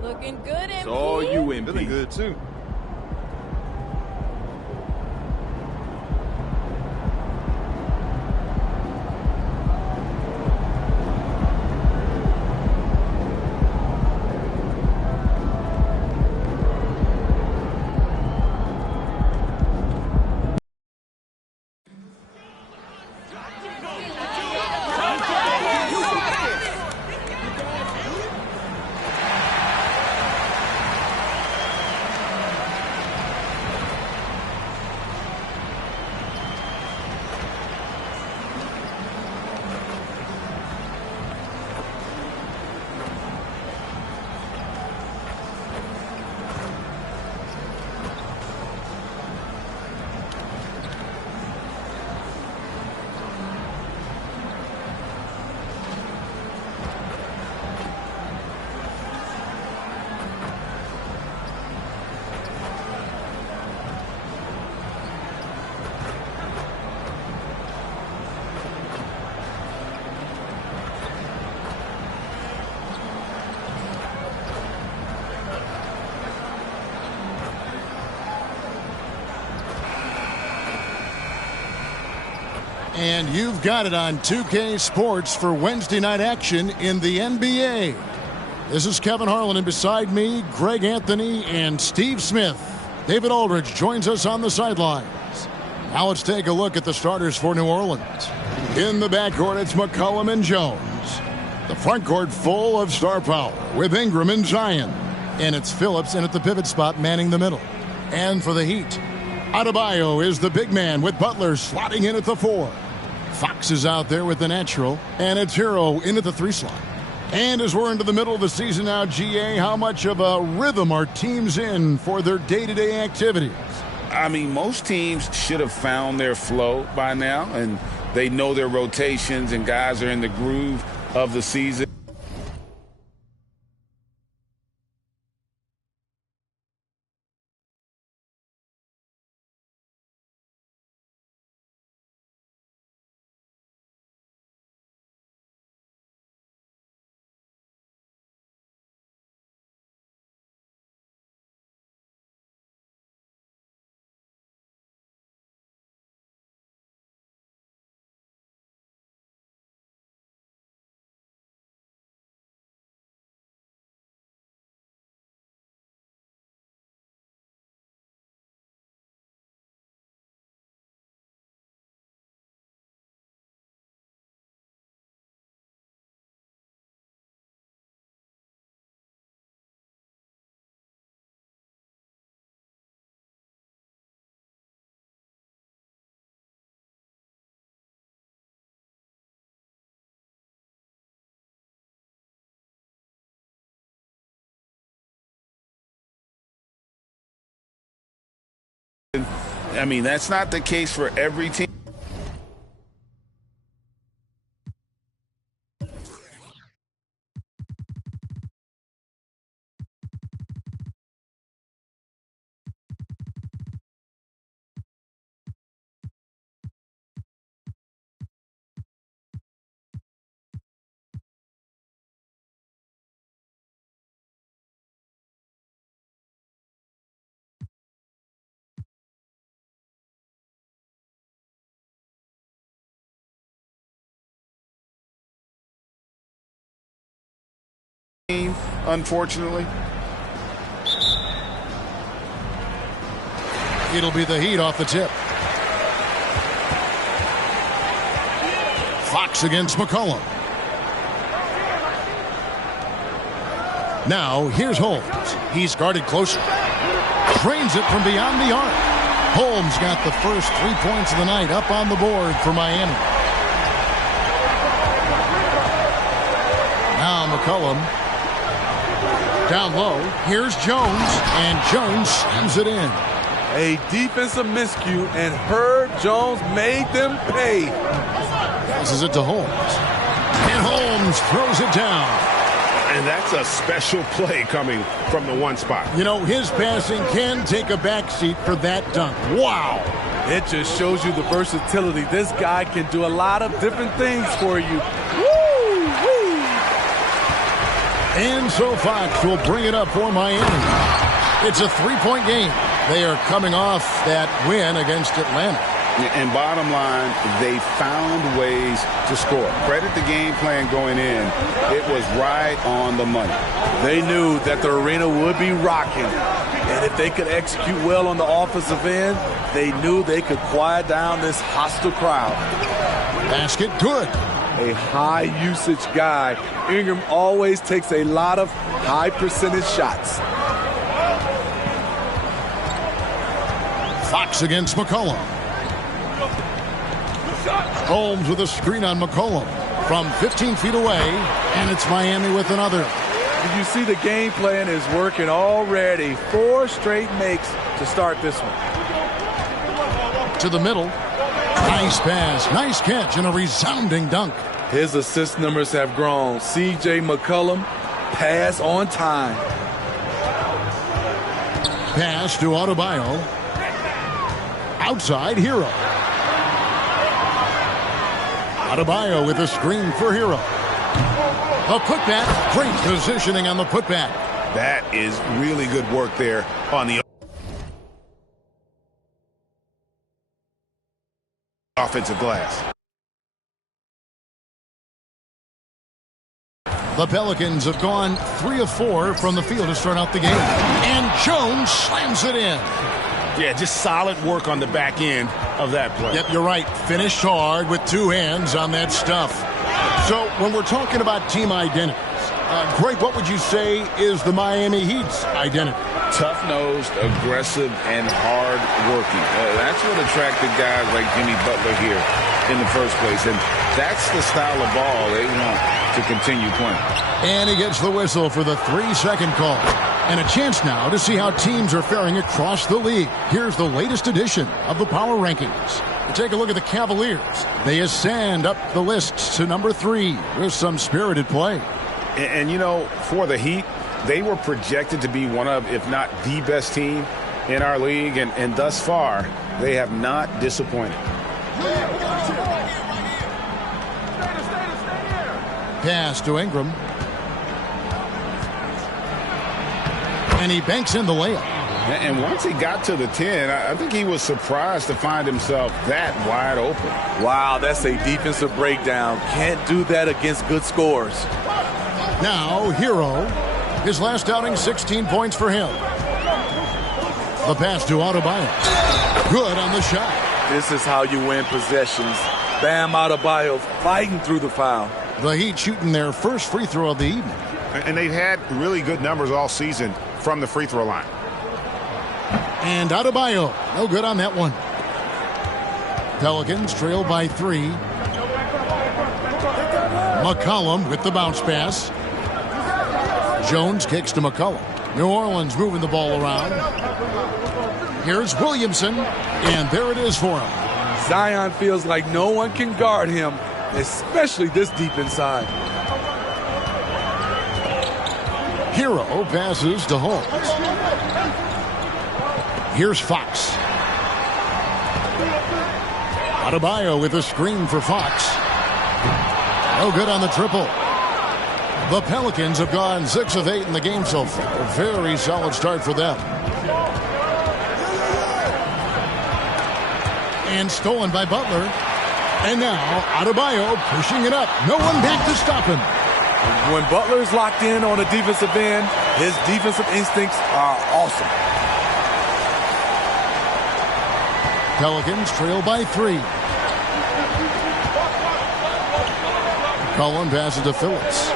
Looking good, MP. It's all you, MP. Feeling good, too. And you've got it on 2K Sports for Wednesday night action in the NBA. This is Kevin Harlan, and beside me, Greg Anthony and Steve Smith. David Aldridge joins us on the sidelines. Now let's take a look at the starters for New Orleans. In the backcourt, it's McCollum and Jones. The front court full of star power with Ingram and Zion. And it's Phillips in at the pivot spot manning the middle. And for the Heat, Adebayo is the big man with Butler slotting in at the 4. Fox is out there with the natural, and it's Hero in at the 3 slot. And as we're into the middle of the season now, GA, how much of a rhythm are teams in for their day-to-day activities? I mean, most teams should have found their flow by now, and they know their rotations, and guys are in the groove of the season. I mean, that's not the case for every team. Unfortunately, it'll be the Heat off the tip. Fox against McCollum. Now here's Holmes. He's guarded closer. Trains it from beyond the arc. Holmes got the first 3 points of the night up on the board for Miami. Now McCollum. Down low, here's Jones, and Jones slams it in. A defensive miscue, and Herb Jones made them pay. Passes it to Holmes. And Holmes throws it down. And that's a special play coming from the one spot. You know, his passing can take a backseat for that dunk. Wow. It just shows you the versatility. This guy can do a lot of different things for you. Woo! Woo! And so Fox will bring it up for Miami. It's a three-point game. They are coming off that win against Atlanta. And bottom line, they found ways to score. Credit the game plan going in. It was right on the money. They knew that the arena would be rocking. And if they could execute well on the offensive end, they knew they could quiet down this hostile crowd. Basket good. A high-usage guy. Ingram always takes a lot of high-percentage shots. Fox against McCollum. Holmes with a screen on McCollum from 15 feet away, and it's Miami with another. You see the game plan is working already. 4 straight makes to start this one. To the middle. Nice pass, nice catch, and a resounding dunk. His assist numbers have grown. C.J. McCollum, pass on time. Pass to Adebayo. Outside, Hero. Adebayo with a screen for Hero. A putback. Great positioning on the putback. That is really good work there on the offensive glass. The Pelicans have gone 3 of 4 from the field to start out the game. And Jones slams it in. Yeah, just solid work on the back end of that play. Yep, you're right. Finished hard with 2 hands on that stuff. So when we're talking about team identities, Greg, what would you say is the Miami Heat's identity? Tough-nosed, aggressive, and hard-working. That's what attracted guys like Jimmy Butler here in the first place. And that's the style of ball they want to continue playing. And he gets the whistle for the 3-second call. And a chance now to see how teams are faring across the league. Here's the latest edition of the Power Rankings. Take a look at the Cavaliers. They ascend up the list to number 3 with some spirited play. And you know, for the Heat, they were projected to be one of, if not the best team in our league. And thus far, they have not disappointed. Pass to Ingram. And he banks in the layup. And once he got to the 10, I think he was surprised to find himself that wide open. Wow, that's a defensive breakdown. Can't do that against good scores. Now, Hero. His last outing, 16 points for him. The pass to Adebayo. Good on the shot. This is how you win possessions. Bam Adebayo fighting through the foul. The Heat shooting their first free throw of the evening. And they've had really good numbers all season from the free throw line. And Adebayo, no good on that one. Pelicans trail by 3. McCollum with the bounce pass. Jones kicks to McCollum. New Orleans moving the ball around. Here's Williamson, and there it is for him. Zion feels like no one can guard him, especially this deep inside. Hero passes to Holmes. Here's Fox. Adebayo with a screen for Fox. No good on the triple. The Pelicans have gone 6 of 8 in the game so far. A very solid start for them. And stolen by Butler. And now Adebayo pushing it up. No one back to stop him. When Butler's locked in on the defensive end, his defensive instincts are awesome. Pelicans trail by 3. Cullen passes to Phillips.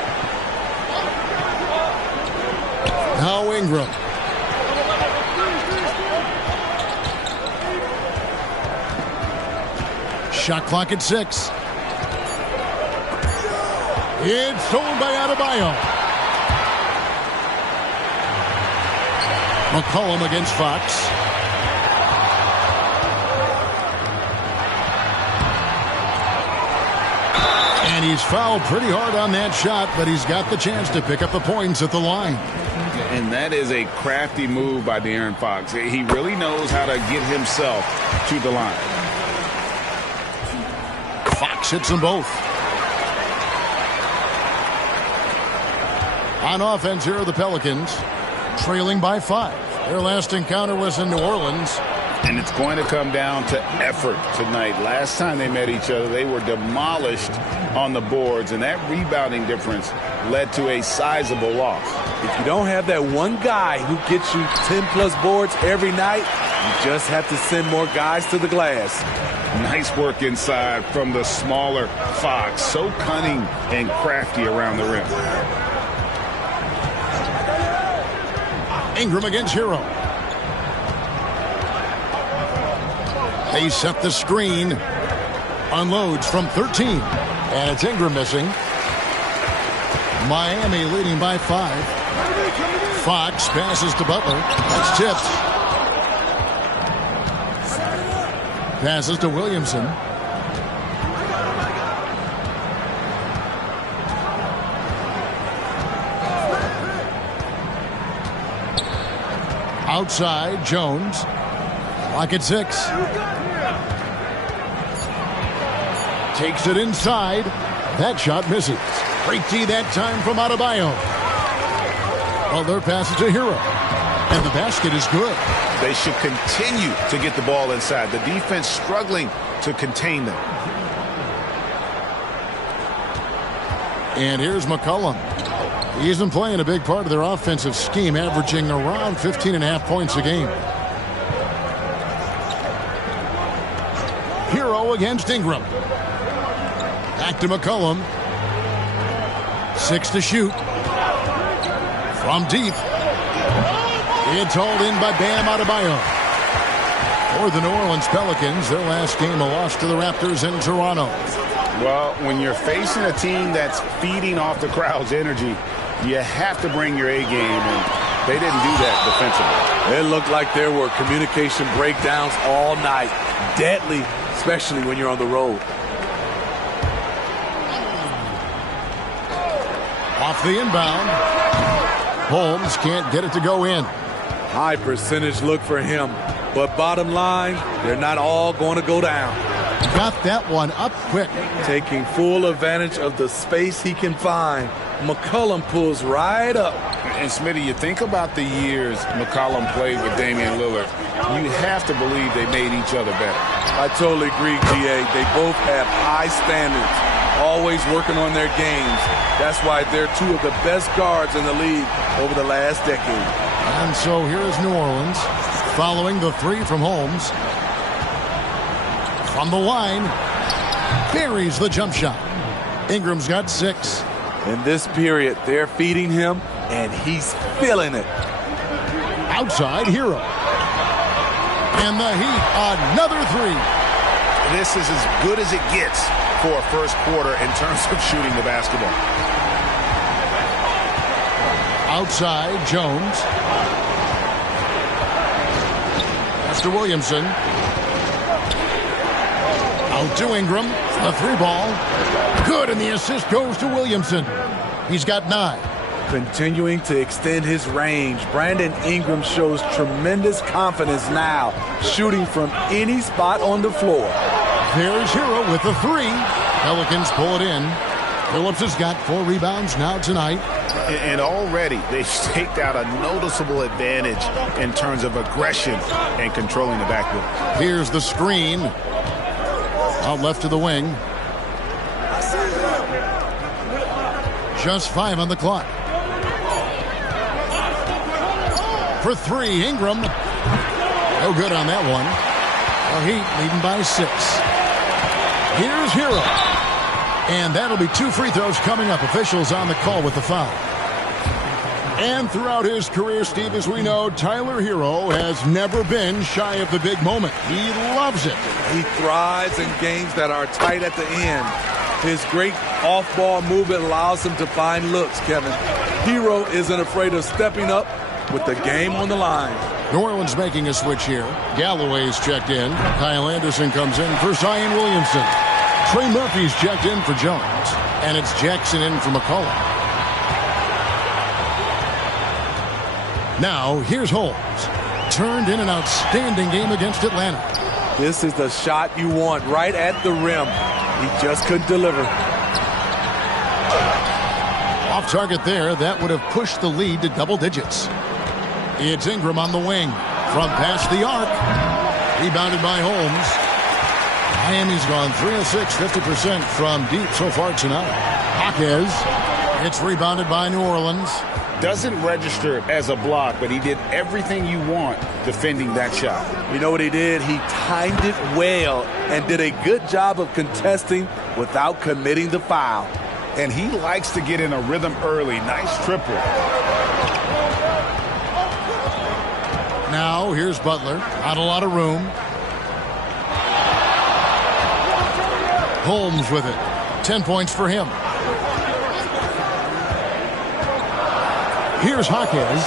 Now Ingram. Shot clock at 6. It's stolen by Adebayo. McCollum against Fox. And he's fouled pretty hard on that shot, but he's got the chance to pick up the points at the line. And that is a crafty move by De'Aaron Fox. He really knows how to get himself to the line. Fox hits them both. On offense here are the Pelicans, trailing by 5. Their last encounter was in New Orleans. And it's going to come down to effort tonight. Last time they met each other, they were demolished on the boards, and that rebounding difference led to a sizable loss. If you don't have that one guy who gets you 10-plus boards every night, you just have to send more guys to the glass. Nice work inside from the smaller Fox. So cunning and crafty around the rim. Ingram against Hero. They set the screen. Unloads from 13. And it's Ingram missing. Miami leading by 5. Fox passes to Butler. That's tipped. Passes to Williamson. Outside, Jones. Clock at 6. Takes it inside. That shot misses. Great D that time from Adebayo. Butler passes to Hero. And the basket is good. They should continue to get the ball inside. The defense struggling to contain them. And here's McCollum. He isn't playing a big part of their offensive scheme, averaging around 15.5 points a game. Hero against Ingram. Back to McCollum. 6 to shoot. From deep. It's hauled in by Bam Adebayo. For the New Orleans Pelicans, their last game a loss to the Raptors in Toronto. Well, when you're facing a team that's feeding off the crowd's energy, you have to bring your A game, and they didn't do that defensively. It looked like there were communication breakdowns all night. Deadly, especially when you're on the road. Off the inbound. Holmes can't get it to go in. High percentage look for him. But bottom line, they're not all going to go down. Got that one up quick. Taking full advantage of the space he can find. McCollum pulls right up. And Smitty, you think about the years McCollum played with Damian Lillard, you have to believe they made each other better. I totally agree, G.A. They both have high standards, always working on their games. That's why they're two of the best guards in the league over the last decade. And so here's New Orleans, following the 3 from Holmes. From the line, buries the jump shot. Ingram's got 6. In this period, they're feeding him, and he's feeling it. Outside, Hero. And the Heat, another 3. This is as good as it gets for a first quarter in terms of shooting the basketball. Outside, Jones. That's to Williamson. Out to Ingram. The 3 ball. Good, and the assist goes to Williamson. He's got 9. Continuing to extend his range, Brandon Ingram shows tremendous confidence now, shooting from any spot on the floor. There's Hero with the 3. Pelicans pull it in. Phillips has got 4 rebounds now tonight. And already they've staked out a noticeable advantage in terms of aggression and controlling the backcourt. Here's the screen. Out left to the wing. Just 5 on the clock. For 3, Ingram. No good on that one. The Heat leading by 6. Here's Hero. And that'll be 2 free throws coming up. Officials on the call with the foul. And throughout his career, Steve, as we know, Tyler Hero has never been shy of the big moment. He loves it. He thrives in games that are tight at the end. His great off-ball movement allows him to find looks, Kevin. Hero isn't afraid of stepping up with the game on the line. New Orleans making a switch here. Galloway's checked in. Kyle Anderson comes in for Zion Williamson. Trey Murphy's checked in for Jones. And it's Jackson in for McCollum. Now, here's Holmes. Turned in an outstanding game against Atlanta. This is the shot you want right at the rim. He just couldn't deliver. Off target there. That would have pushed the lead to double digits. It's Ingram on the wing. From past the arc. Rebounded by Holmes. Miami's gone 3 of 6, 50% from deep so far tonight. Jaquez. It's rebounded by New Orleans. Doesn't register as a block, but he did everything you want defending that shot. You know what he did? He timed it well and did a good job of contesting without committing the foul. And he likes to get in a rhythm early. Nice triple. Now, here's Butler. Not a lot of room. Holmes with it. 10 points for him. Here's Jaquez.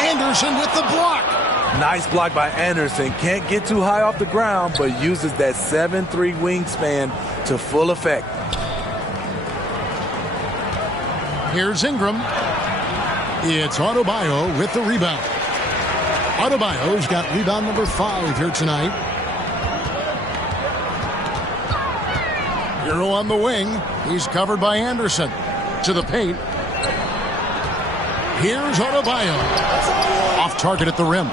Anderson with the block. Nice block by Anderson. Can't get too high off the ground, but uses that 7'3" wingspan to full effect. Here's Ingram. It's Adebayo with the rebound. Adebayo's got rebound number 5 here tonight. Hero on the wing. He's covered by Anderson. To the paint. Here's Adebayo. Off target at the rim.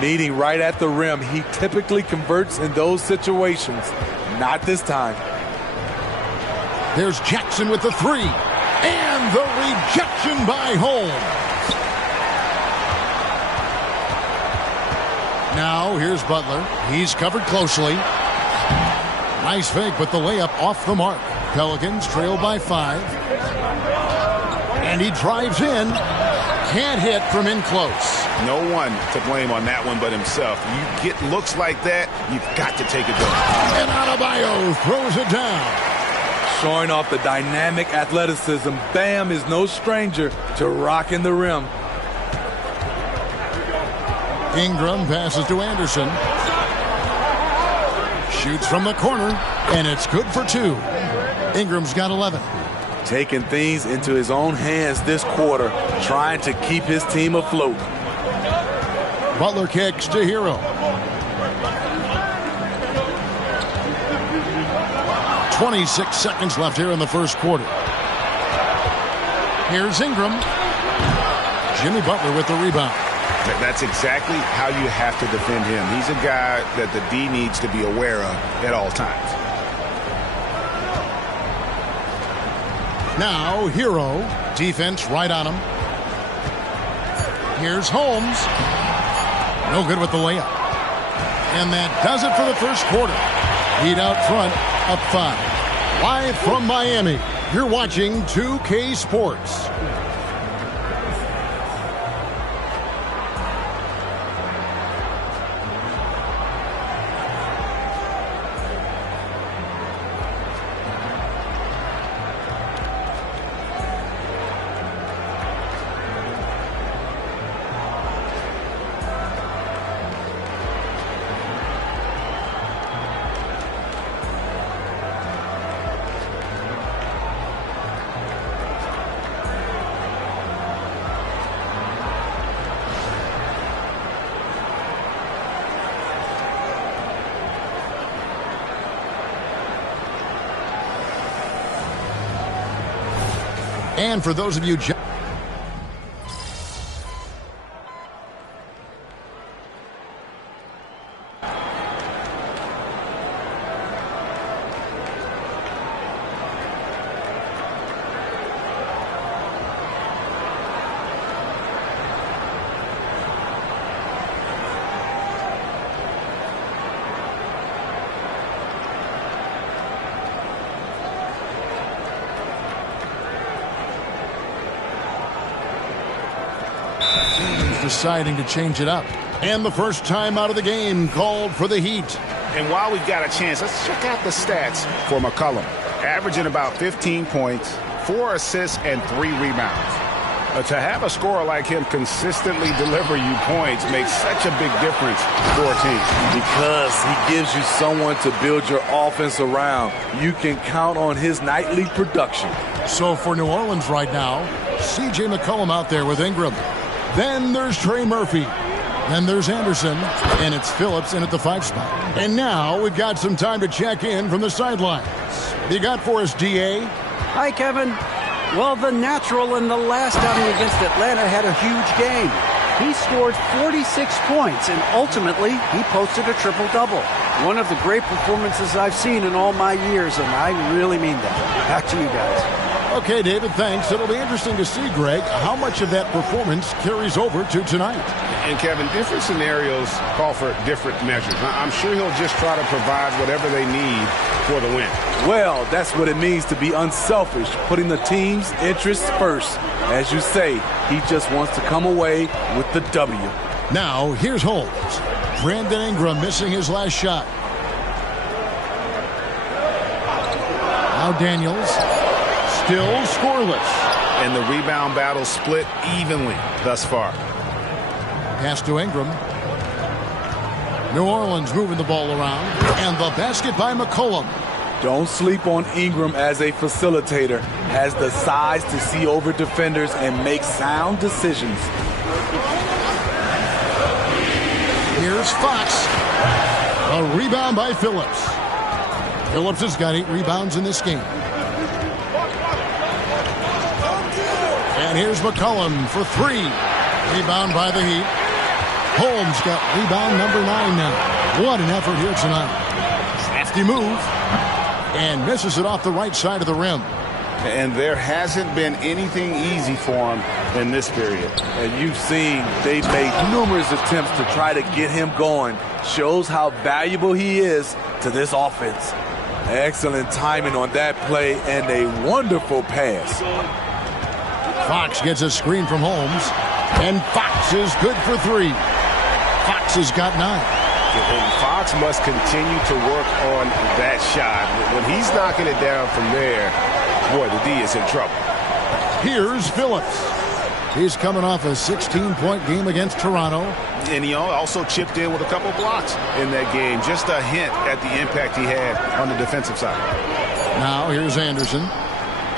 Meeting right at the rim. He typically converts in those situations. Not this time. There's Jackson with the 3. And the rejection by Holmes. Now here's Butler. He's covered closely. Nice fake, but the layup off the mark. Pelicans trail by 5. And he drives in. Can't hit from in close. No one to blame on that one but himself. You get looks like that, you've got to take it down. And Adebayo throws it down. Showing off the dynamic athleticism. Bam is no stranger to rocking the rim. Ingram passes to Anderson. Shoots from the corner, and it's good for 2. Ingram's got 11. Taking things into his own hands this quarter, trying to keep his team afloat. Butler kicks to Hero. 26 seconds left here in the first quarter. Here's Ingram. Jimmy Butler with the rebound. That's exactly how you have to defend him. He's a guy that the D needs to be aware of at all times. Now, Hero. Defense right on him. Here's Holmes. No good with the layup. And that does it for the first quarter. Heat out front, up 5. Live from Miami, you're watching 2K Sports. And for those of you... deciding to change it up. And the first time out of the game called for the Heat. And while we've got a chance, let's check out the stats for McCollum. Averaging about 15 points, 4 assists, and 3 rebounds. To have a scorer like him consistently deliver you points makes such a big difference for a team. Because he gives you someone to build your offense around. You can count on his nightly production. So for New Orleans right now, C.J. McCollum out there with Ingram. Then there's Trey Murphy. Then there's Anderson. And it's Phillips in at the 5 spot. And now we've got some time to check in from the sidelines. You got for us, D.A.? Hi, Kevin. Well, the natural in the last outing against Atlanta had a huge game. He scored 46 points, and ultimately, he posted a triple-double. One of the great performances I've seen in all my years, and I really mean that. Back to you guys. Okay, David, thanks. It'll be interesting to see, Greg, how much of that performance carries over to tonight. And, Kevin, different scenarios call for different measures. I'm sure he'll just try to provide whatever they need for the win. Well, that's what it means to be unselfish, putting the team's interests first. As you say, he just wants to come away with the W. Now, here's Holmes. Brandon Ingram missing his last shot. Now Daniels, still scoreless. And the rebound battle split evenly thus far. Pass to Ingram. New Orleans moving the ball around. And the basket by McCollum. Don't sleep on Ingram as a facilitator. Has the size to see over defenders and make sound decisions. Here's Fox. A rebound by Phillips. Phillips has got 8 rebounds in this game. And here's McCollum for 3. Rebound by the Heat. Holmes got rebound number 9 now. What an effort here tonight. Crafty move. And misses it off the right side of the rim. And there hasn't been anything easy for him in this period. And you've seen they've made numerous attempts to try to get him going. Shows how valuable he is to this offense. Excellent timing on that play and a wonderful pass. Fox gets a screen from Holmes. And Fox is good for 3. Fox has got 9. And Fox must continue to work on that shot. When he's knocking it down from there, boy, the D is in trouble. Here's Phillips. He's coming off a 16-point game against Toronto. And he also chipped in with a couple blocks in that game. Just a hint at the impact he had on the defensive side. Now here's Anderson.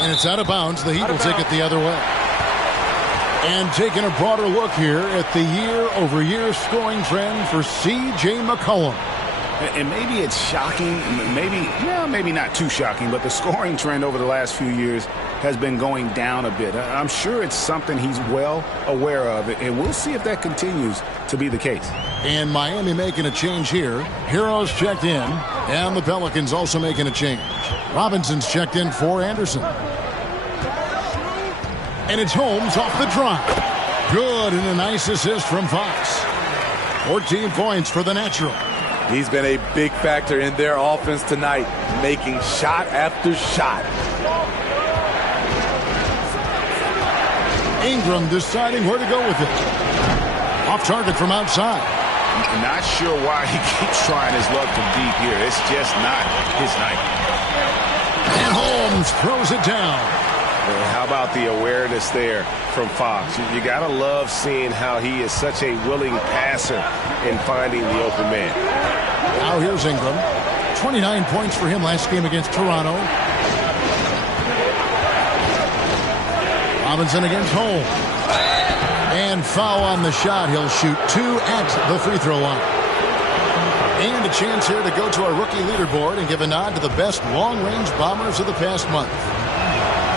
And it's out of bounds. The Heat will take it the other way. And taking a broader look here at the year-over-year scoring trend for C.J. McCollum. And maybe it's shocking, maybe not too shocking, but the scoring trend over the last few years has been going down a bit. I'm sure it's something he's well aware of, and we'll see if that continues to be the case. And Miami making a change here. Heroes checked in, and the Pelicans also making a change. Robinson's checked in for Anderson. And it's Holmes off the drive. Good, and a nice assist from Fox. 14 points for the natural. He's been a big factor in their offense tonight, making shot after shot. Ingram deciding where to go with it. Off target from outside. I'm not sure why he keeps trying his luck from deep here. It's just not his night. And Holmes throws it down. How about the awareness there from Fox? You got to love seeing how he is such a willing passer in finding the open man. Now here's Ingram. 29 points for him last game against Toronto. Robinson against Holmes. And foul on the shot. He'll shoot 2 at the free throw line. And a chance here to go to our rookie leaderboard and give a nod to the best long-range bombers of the past month.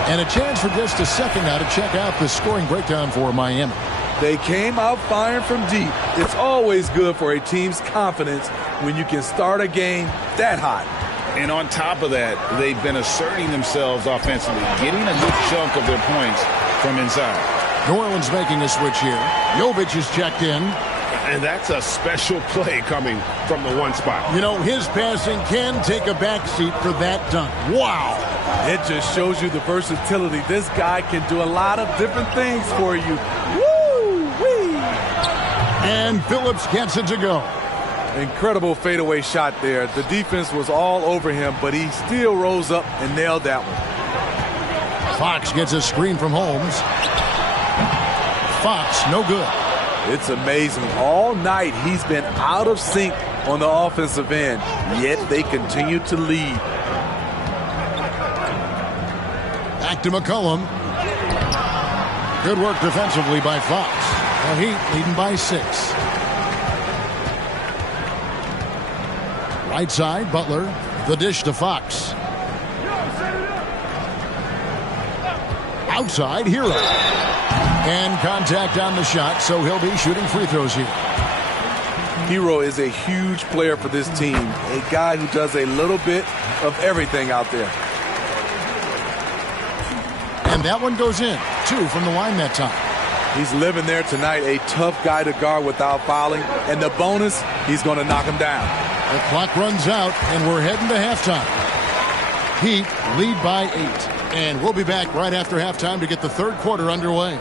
And a chance for just a second now to check out the scoring breakdown for Miami. They came out firing from deep. It's always good for a team's confidence when you can start a game that hot. And on top of that, they've been asserting themselves offensively, getting a good chunk of their points from inside. New Orleans making a switch here. Jovic is checked in. And that's a special play coming from the 1 spot. You know, his passing can take a backseat for that dunk. Wow. It just shows you the versatility. This guy can do a lot of different things for you. Woo-wee! And Phillips gets it to go. Incredible fadeaway shot there. The defense was all over him, but he still rose up and nailed that one. Fox gets a screen from Holmes. Fox, no good. It's amazing. All night he's been out of sync on the offensive end, yet they continue to lead. Back to McCollum. Good work defensively by Fox. The Heat leading by 6. Right side, Butler. The dish to Fox. Outside, Hero. And contact on the shot, so he'll be shooting free throws here. Hero is a huge player for this team. A guy who does a little bit of everything out there. And that one goes in. 2 from the line that time. He's living there tonight, a tough guy to guard without fouling. And the bonus, he's going to knock him down. The clock runs out, and we're heading to halftime. Heat lead by 8. And we'll be back right after halftime to get the third quarter underway.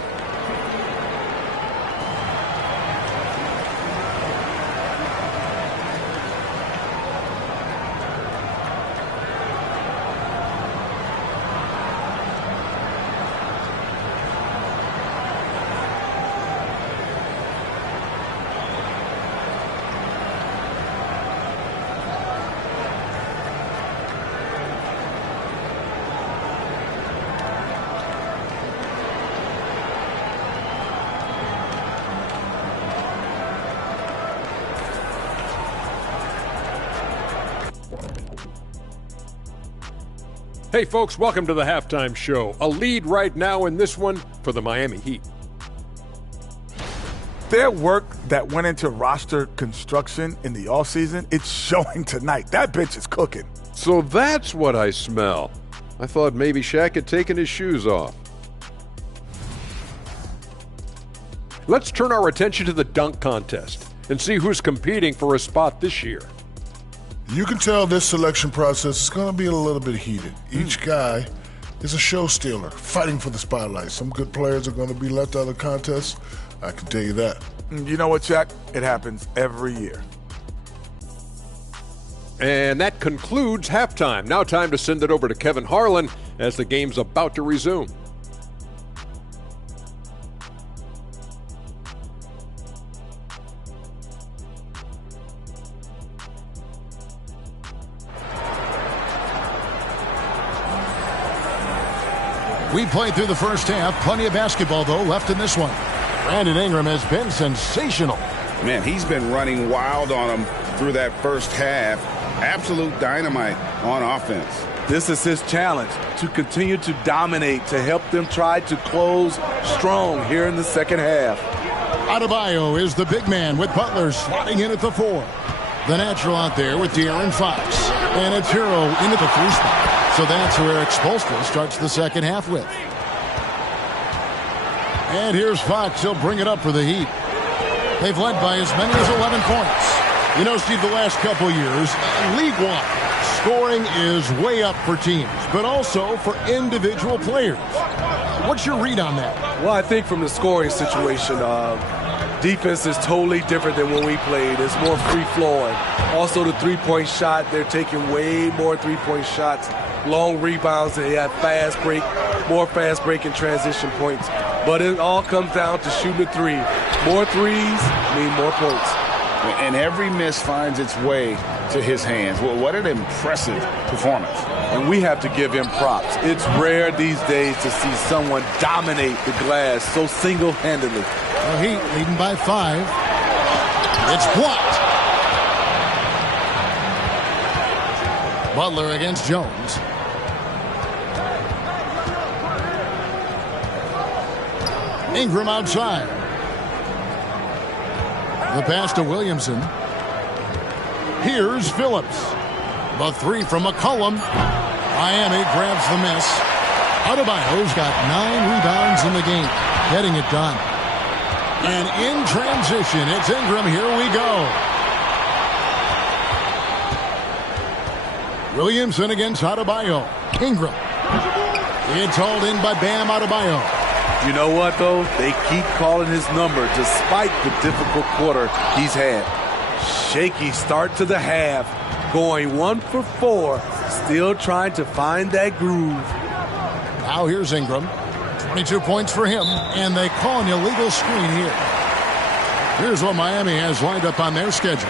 Hey folks, welcome to the halftime show. A lead right now in this one for the Miami Heat. Their work that went into roster construction in the offseason, it's showing tonight. That bench is cooking. So that's what I smell. I thought maybe Shaq had taken his shoes off. Let's turn our attention to the dunk contest and see who's competing for a spot this year. You can tell this selection process is going to be a little bit heated. Each guy is a show stealer, fighting for the spotlight. Some good players are going to be left out of the contest. I can tell you that. You know what, Jack? It happens every year. And that concludes halftime. Now time to send it over to Kevin Harlan as the game's about to resume. We played through the first half. Plenty of basketball, though, left in this one. Brandon Ingram has been sensational. Man, he's been running wild on him through that first half. Absolute dynamite on offense. This is his challenge, to continue to dominate, to help them try to close strong here in the second half. Adebayo is the big man with Butler slotting in at the 4. The natural out there with De'Aaron Fox. And it's Hero into the 3 spot. So that's who Eric Spoelstra starts the second half with. And here's Fox. He'll bring it up for the Heat. They've led by as many as 11 points. You know, Steve, the last couple years, league-wide, scoring is way up for teams, but also for individual players. What's your read on that? Well, I think from the scoring situation, defense is totally different than when we played. It's more free-flowing. Also, the three-point shot, they're taking way more three-point shots. Long rebounds, they have fast break, more fast break and transition points. But it all comes down to shooting the 3. More threes mean more points. And every miss finds its way to his hands. Well, what an impressive performance. And we have to give him props. It's rare these days to see someone dominate the glass so single-handedly. The Heat leading by 5. It's blocked. Butler against Jones. Ingram outside. The pass to Williamson. Here's Phillips. The 3 from McCollum. Miami grabs the miss. Adebayo's got 9 rebounds in the game, getting it done. And in transition, it's Ingram. Here we go. Williamson against Adebayo. Ingram. It's hauled in by Bam Adebayo. You know what, though? They keep calling his number despite the difficult quarter he's had. Shaky start to the half, going 1 for 4, still trying to find that groove. Now here's Ingram. 22 points for him, and they call an illegal screen here. Here's what Miami has lined up on their schedule.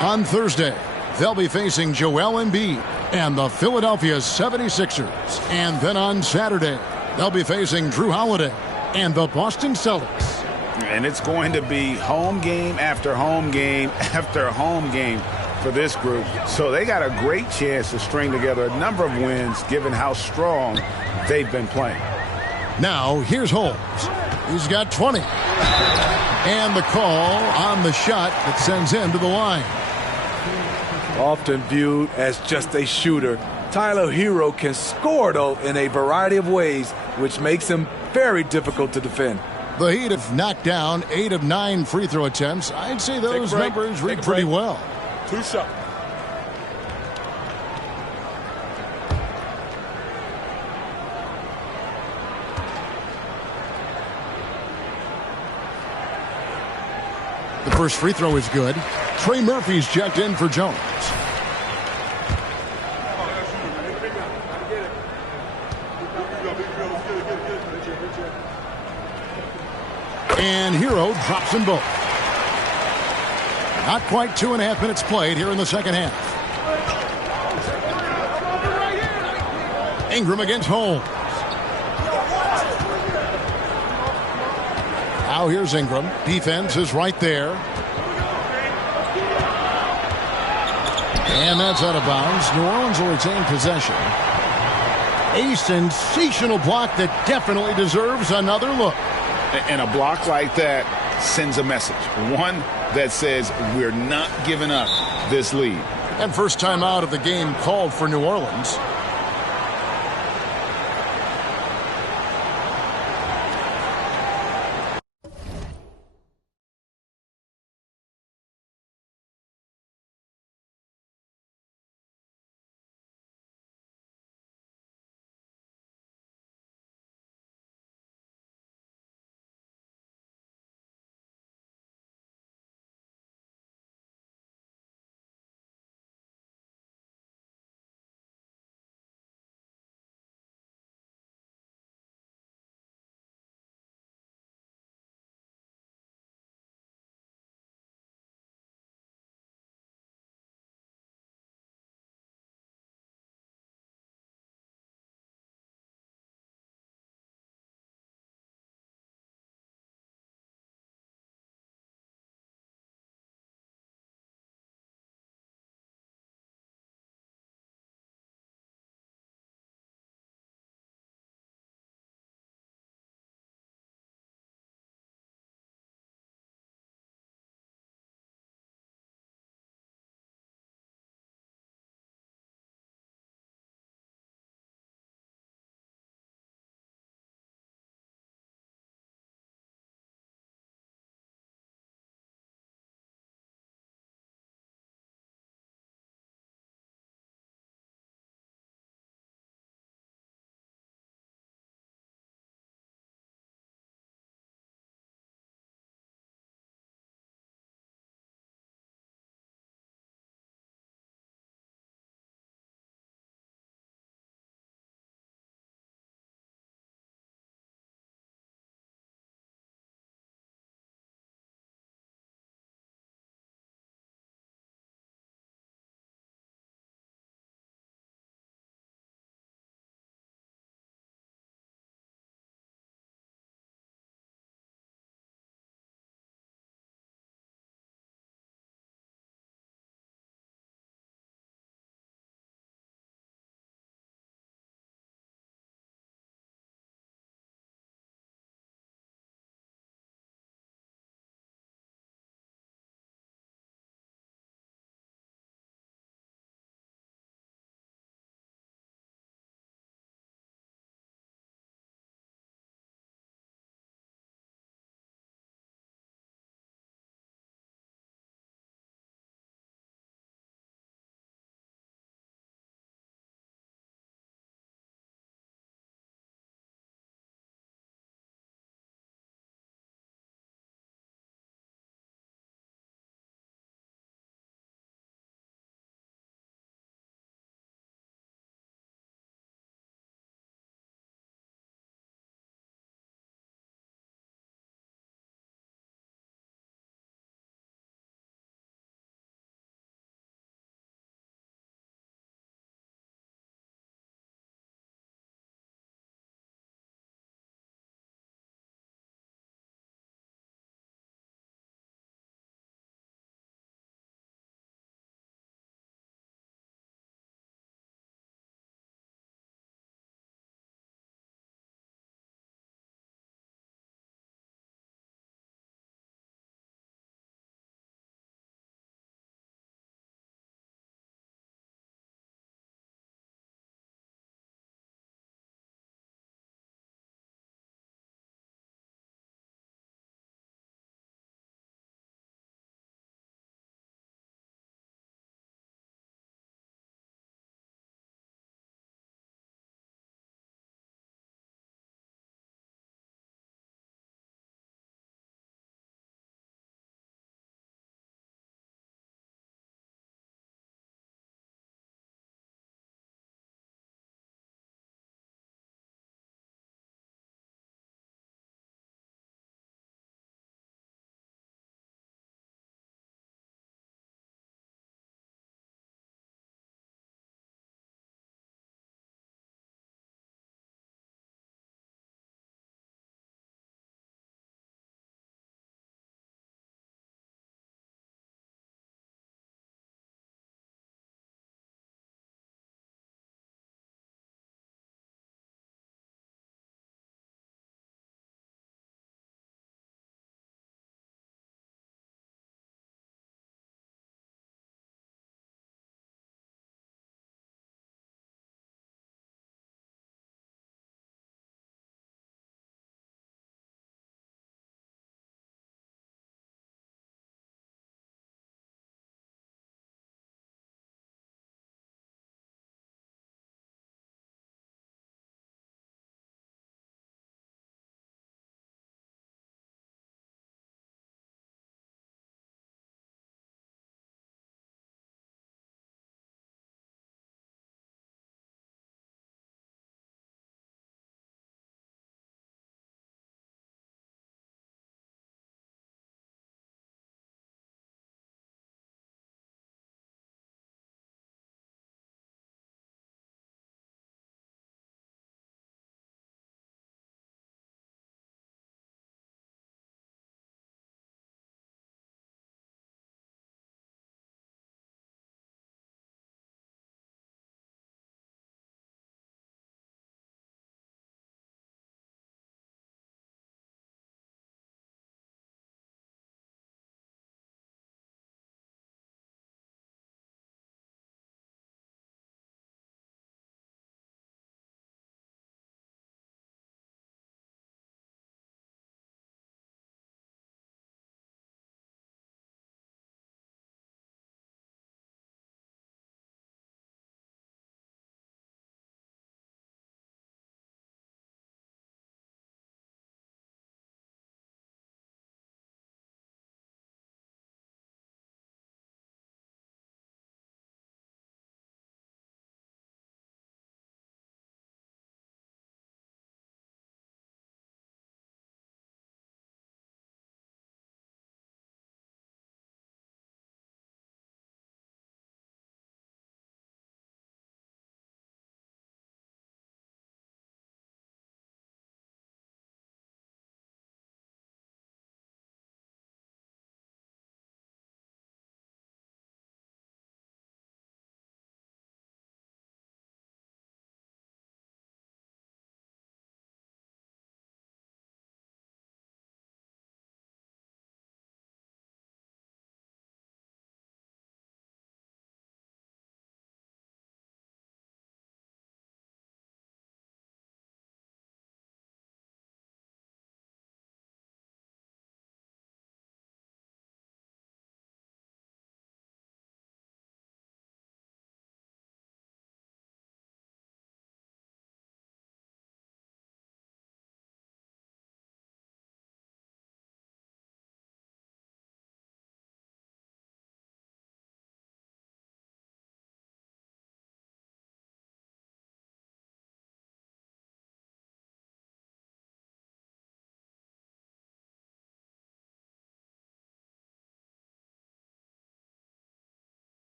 On Thursday, they'll be facing Joel Embiid and the Philadelphia 76ers. And then on Saturday, they'll be facing Drew Holiday and the Boston Celtics. And it's going to be home game after home game after home game for this group. So they got a great chance to string together a number of wins given how strong they've been playing. Now, here's Holmes. He's got 20. And the call on the shot that sends him to the line. Often viewed as just a shooter, Tyler Hero can score, though, in a variety of ways, which makes him very difficult to defend. The Heat have knocked down 8 of 9 free throw attempts. I'd say those numbers read pretty well. 2 shots. The first free throw is good. Trey Murphy's checked in for Jones. And Hero drops them both. Not quite 2.5 minutes played here in the second half. Ingram against Holmes. Now here's Ingram. Defense is right there. And that's out of bounds. New Orleans will retain possession. A sensational block that definitely deserves another look. And a block like that sends a message. One that says we're not giving up this lead. And first time out of the game called for New Orleans.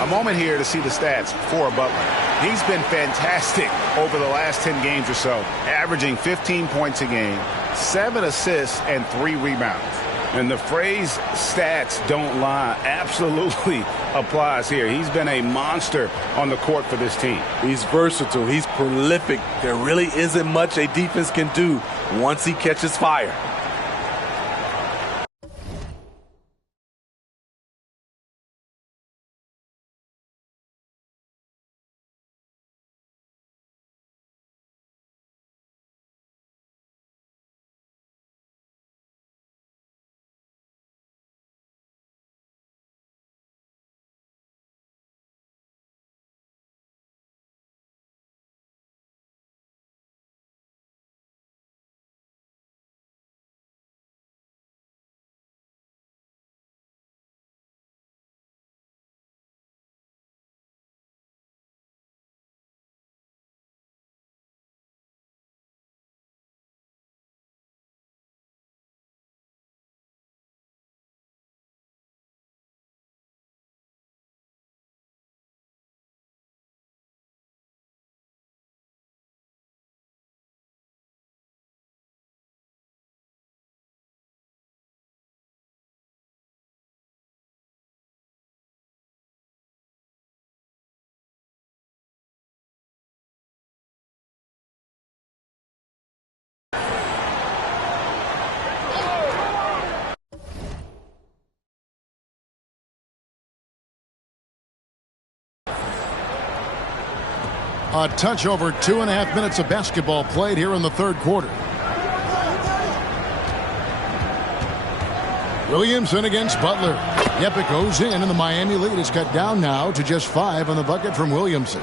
A moment here to see the stats for Butler. He's been fantastic over the last 10 games or so, averaging 15 points a game, 7 assists, and 3 rebounds. And the phrase stats don't lie absolutely applies here. He's been a monster on the court for this team. He's versatile. He's prolific. There really isn't much a defense can do once he catches fire. A touch over 2.5 minutes of basketball played here in the third quarter. Williamson against Butler. Yep, it goes in, and the Miami lead is cut down now to just 5 on the bucket from Williamson.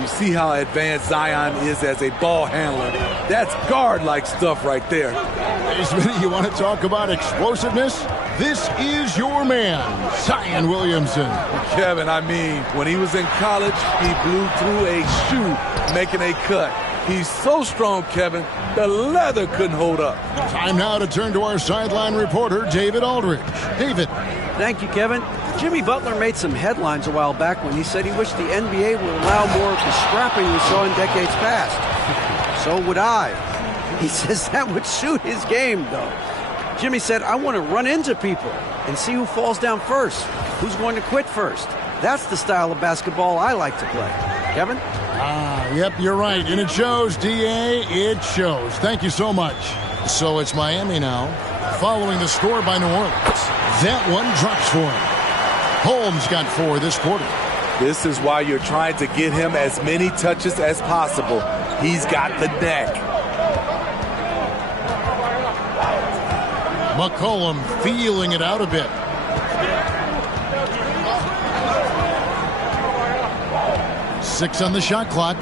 You see how advanced Zion is as a ball handler. That's guard-like stuff right there. Hey, Smitty, you want to talk about explosiveness? This is your man, Zion Williamson. Kevin, I mean, when he was in college, he blew through a shoe making a cut. He's so strong, Kevin, the leather couldn't hold up. Time now to turn to our sideline reporter, David Aldridge. David. Thank you, Kevin. Jimmy Butler made some headlines a while back when he said he wished the NBA would allow more of the scrapping we saw in decades past. So would I. He says that would suit his game, though. Jimmy said, I want to run into people and see who falls down first, who's going to quit first. That's the style of basketball I like to play. Kevin? Yep, you're right. And it shows, D.A., it shows. Thank you so much. So it's Miami now, following the score by New Orleans. That one drops for him. Holmes got 4 this quarter. This is why you're trying to get him as many touches as possible. He's got the neck. McCollum feeling it out a bit. Six on the shot clock.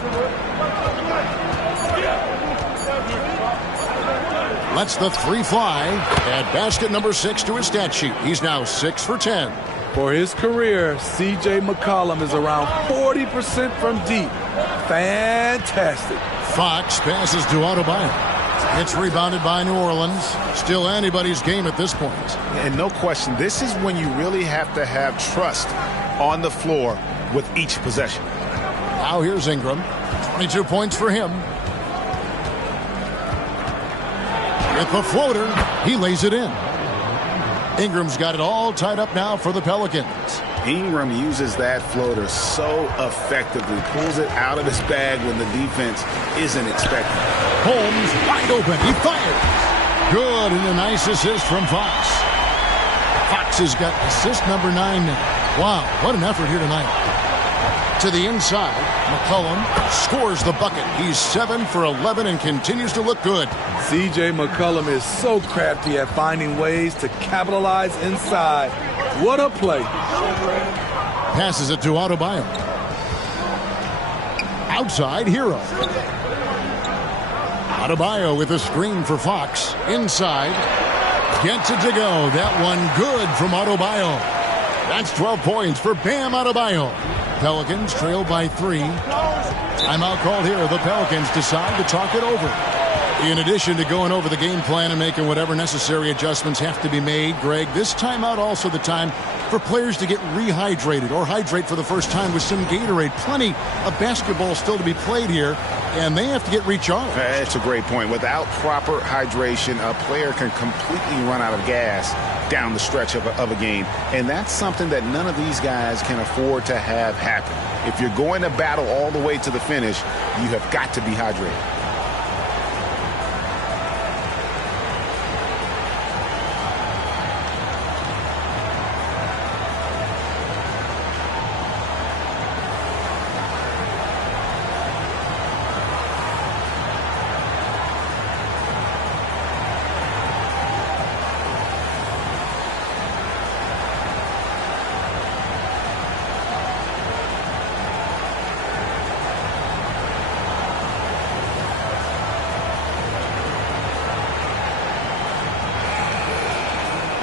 Lets the 3 fly. Add basket number 6 to his stat sheet. He's now 6 for 10. For his career, C.J. McCollum is around 40% from deep. Fantastic. Fox passes to Adebayo. It's rebounded by New Orleans. Still anybody's game at this point. And no question, this is when you really have to have trust on the floor with each possession. Now here's Ingram. 22 points for him. With the floater, he lays it in. Ingram's got it all tied up now for the Pelicans. Ingram uses that floater so effectively, pulls it out of his bag when the defense isn't expecting. Holmes wide open. He fires. Good, and a nice assist from Fox. Fox has got assist number 9 now. Wow, what an effort here tonight. To the inside, McCollum scores the bucket. He's 7 for 11 and continues to look good. C.J. McCollum is so crafty at finding ways to capitalize inside. What a play. Passes it to Adebayo. Outside, Hero. Adebayo with a screen for Fox. Inside. Gets it to go. That one good from Adebayo. That's 12 points for Bam Adebayo. Pelicans trail by 3. Timeout called here. The Pelicans decide to talk it over. In addition to going over the game plan and making whatever necessary adjustments have to be made, Greg, this timeout also the time for players to get rehydrated or hydrate for the first time with some Gatorade. Plenty of basketball still to be played here, and they have to get recharged. That's a great point. Without proper hydration, a player can completely run out of gas down the stretch of a game, and that's something that none of these guys can afford to have happen. If you're going to battle all the way to the finish, you have got to be hydrated.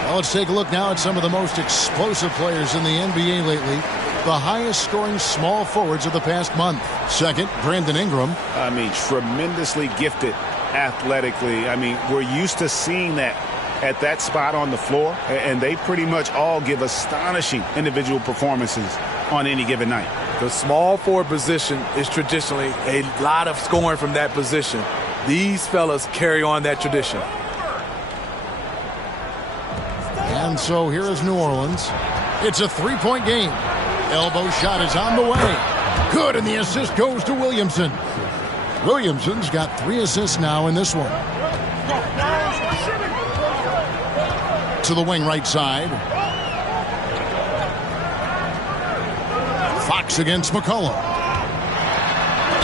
Let's take a look now at some of the most explosive players in the NBA lately. The highest scoring small forwards of the past month. Second, Brandon Ingram. I mean, tremendously gifted athletically. I mean, we're used to seeing that at that spot on the floor, and they pretty much all give astonishing individual performances on any given night. The small forward position is traditionally a lot of scoring from that position. These fellas carry on that tradition. And so here is New Orleans. It's a three-point game. Elbow shot is on the way. Good, and the assist goes to Williamson. Williamson's got 3 assists now in this one. To the wing right side. Fox against McCollum.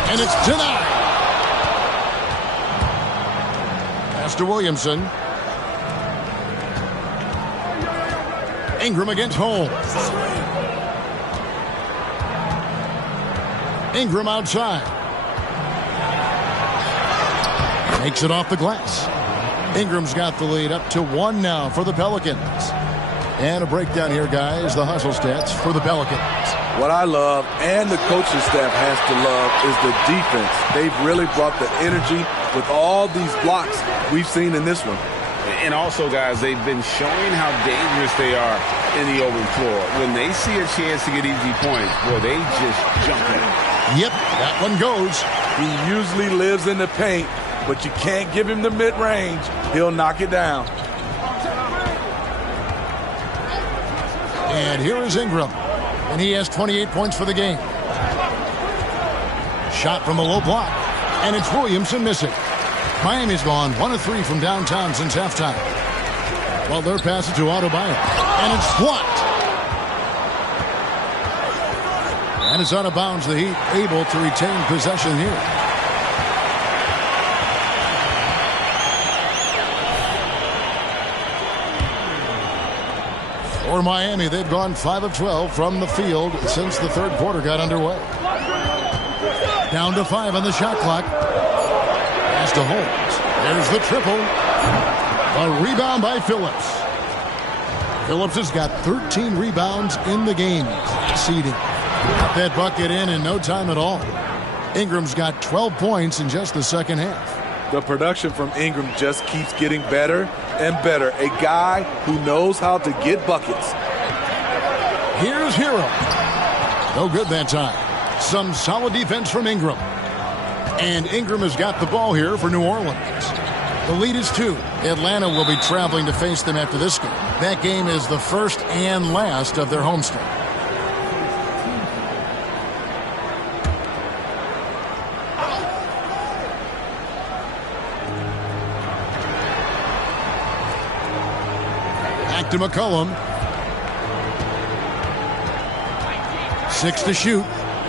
And it's denied. Pass to Williamson. Ingram against Holmes. Ingram outside. Makes it off the glass. Ingram's got the lead up to 1 now for the Pelicans. And a breakdown here, guys. The hustle stats for the Pelicans. What I love and the coaching staff has to love is the defense. They've really brought the energy with all these blocks we've seen in this one. And also, guys, they've been showing how dangerous they are in the open floor. When they see a chance to get easy points, boy, they just jump in. Yep, that one goes. He usually lives in the paint, but you can't give him the mid-range. He'll knock it down. And here is Ingram. And he has 28 points for the game. Shot from the low block. And it's Williamson missing. Miami's gone 1 of 3 from downtown since halftime. Well, their pass it to Adebayo. And it's blocked. And it's out of bounds. The Heat able to retain possession here. For Miami, they've gone 5 of 12 from the field since the third quarter got underway. Down to 5 on the shot clock. Pass to Holmes. There's the triple. A rebound by Phillips. Phillips has got 13 rebounds in the game. Seeding. Got that bucket in no time at all. Ingram's got 12 points in just the second half. The production from Ingram just keeps getting better and better. A guy who knows how to get buckets. Here's Hero. No good that time. Some solid defense from Ingram. And Ingram has got the ball here for New Orleans. The lead is 2. Atlanta will be traveling to face them after this game. That game is the first and last of their homestand. Back to McCollum. 6 to shoot.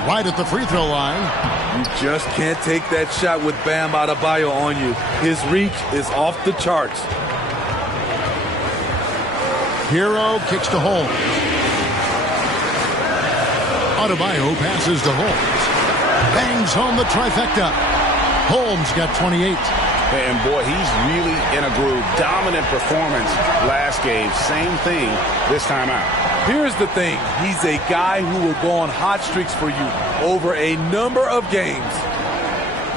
Right at the free throw line. You just can't take that shot with Bam Adebayo on you. His reach is off the charts. Hero kicks to Holmes. Adebayo passes to Holmes. Bangs home the trifecta. Holmes got 28. And boy, he's really in a groove. Dominant performance last game. Same thing this time out. Here's the thing. He's a guy who will go on hot streaks for you over a number of games.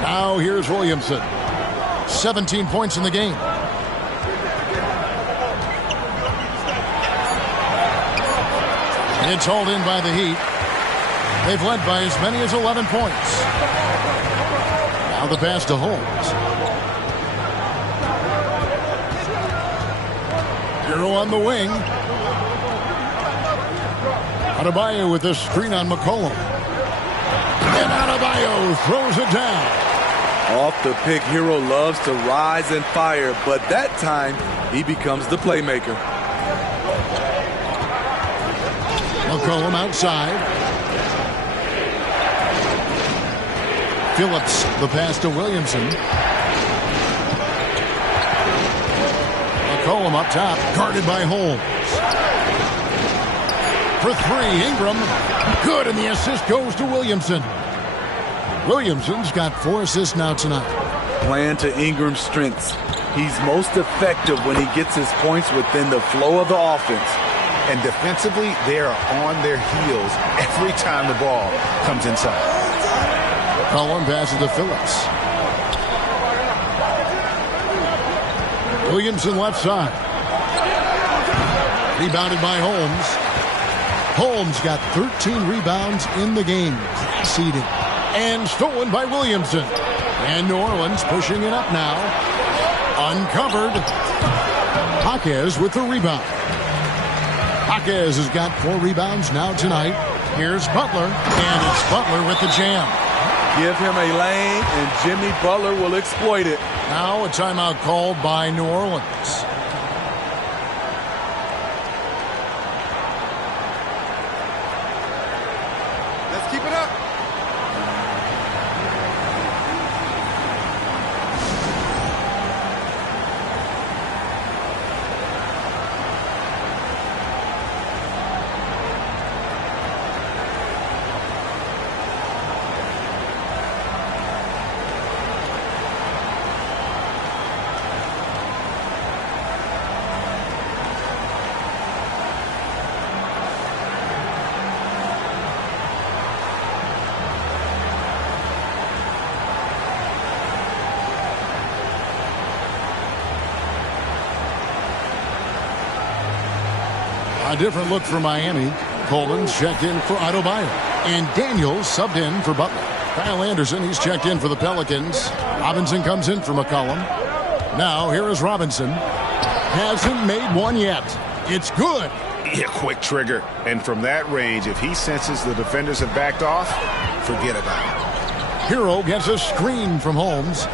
Now here's Williamson. 17 points in the game. It's hauled in by the Heat. They've led by as many as 11 points. Now the pass to Holmes. Hero on the wing. Adebayo with this screen on McCollum. And Adebayo throws it down. Off the pick, Hero loves to rise and fire, but that time he becomes the playmaker. McCollum outside. Phillips, the pass to Williamson. McCollum up top, guarded by Holmes. For three, Ingram. Good, and the assist goes to Williamson. Williamson's got 4 assists now tonight. Playing to Ingram's strengths. He's most effective when he gets his points within the flow of the offense. And defensively, they are on their heels every time the ball comes inside. McCollum passes to Phillips. Williamson left side. Rebounded by Holmes. Holmes got 13 rebounds in the game. Seeded. And stolen by Williamson. And New Orleans pushing it up now. Uncovered. Jaquez with the rebound. Jaquez has got 4 rebounds now tonight. Here's Butler. And it's Butler with the jam. Give him a lane, and Jimmy Butler will exploit it. Now a timeout called by New Orleans. Let's keep it up. A different look for Miami. Coleman's checked in for Adebayo. And Daniels subbed in for Butler. Kyle Anderson, he's checked in for the Pelicans. Robinson comes in for McCollum. Now here is Robinson. Hasn't made one yet. It's good. Yeah, quick trigger. And from that range, if he senses the defenders have backed off, forget about it. Hero gets a screen from Holmes.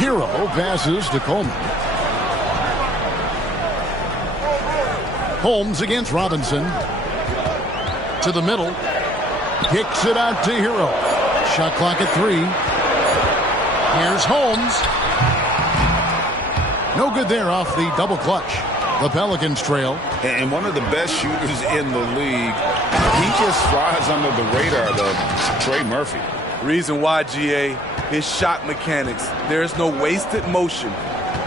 Hero passes to Coleman. Holmes against Robinson. To the middle. Kicks it out to Hero. Shot clock at 3. Here's Holmes. No good there off the double clutch. The Pelicans trail. And one of the best shooters in the league. He just flies under the radar, though. Trey Murphy. Reason why, GA, his shot mechanics. There's no wasted motion.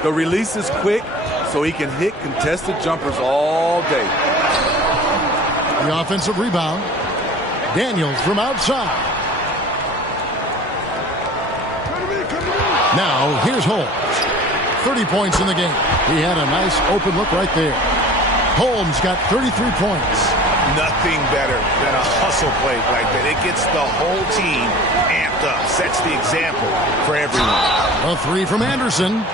The release is quick, so he can hit contested jumpers all day. The offensive rebound. Daniels from outside. Now here's Holmes. 30 points in the game. He had a nice open look right there. Holmes got 33 points. Nothing better than a hustle play like that. It gets the whole team amped up. Sets the example for everyone. A 3 from Anderson.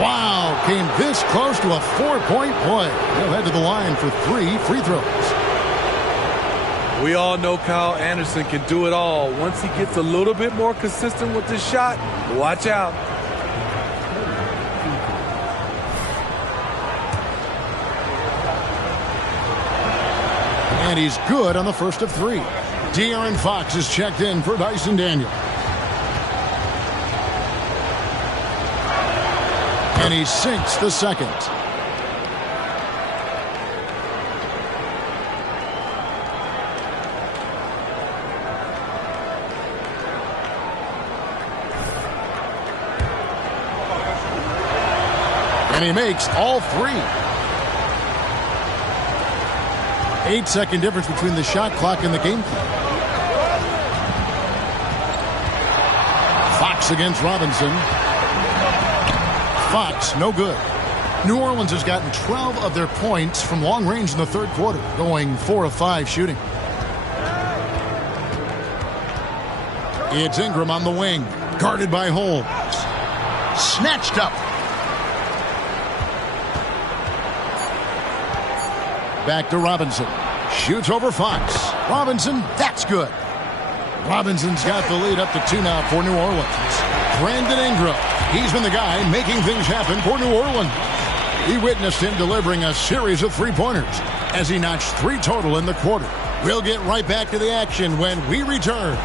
Wow, came this close to a 4-point play. He'll head to the line for 3 free throws. We all know Kyle Anderson can do it all. Once he gets a little bit more consistent with the shot, watch out. And he's good on the first of 3. De'Aaron Fox is checked in for Dyson Daniel. And he sinks the second. And he makes all 3. 8-second difference between the shot clock and the game clock. Fox against Robinson. Fox, no good. New Orleans has gotten 12 of their points from long range in the third quarter, going 4 of 5 shooting. It's Ingram on the wing, guarded by Holmes. Snatched up. Back to Robinson. Shoots over Fox. Robinson, that's good. Robinson's got the lead up to 2 now for New Orleans. Brandon Ingram. He's been the guy making things happen for New Orleans. We witnessed him delivering a series of three-pointers as he notched 3 total in the quarter. We'll get right back to the action when we return.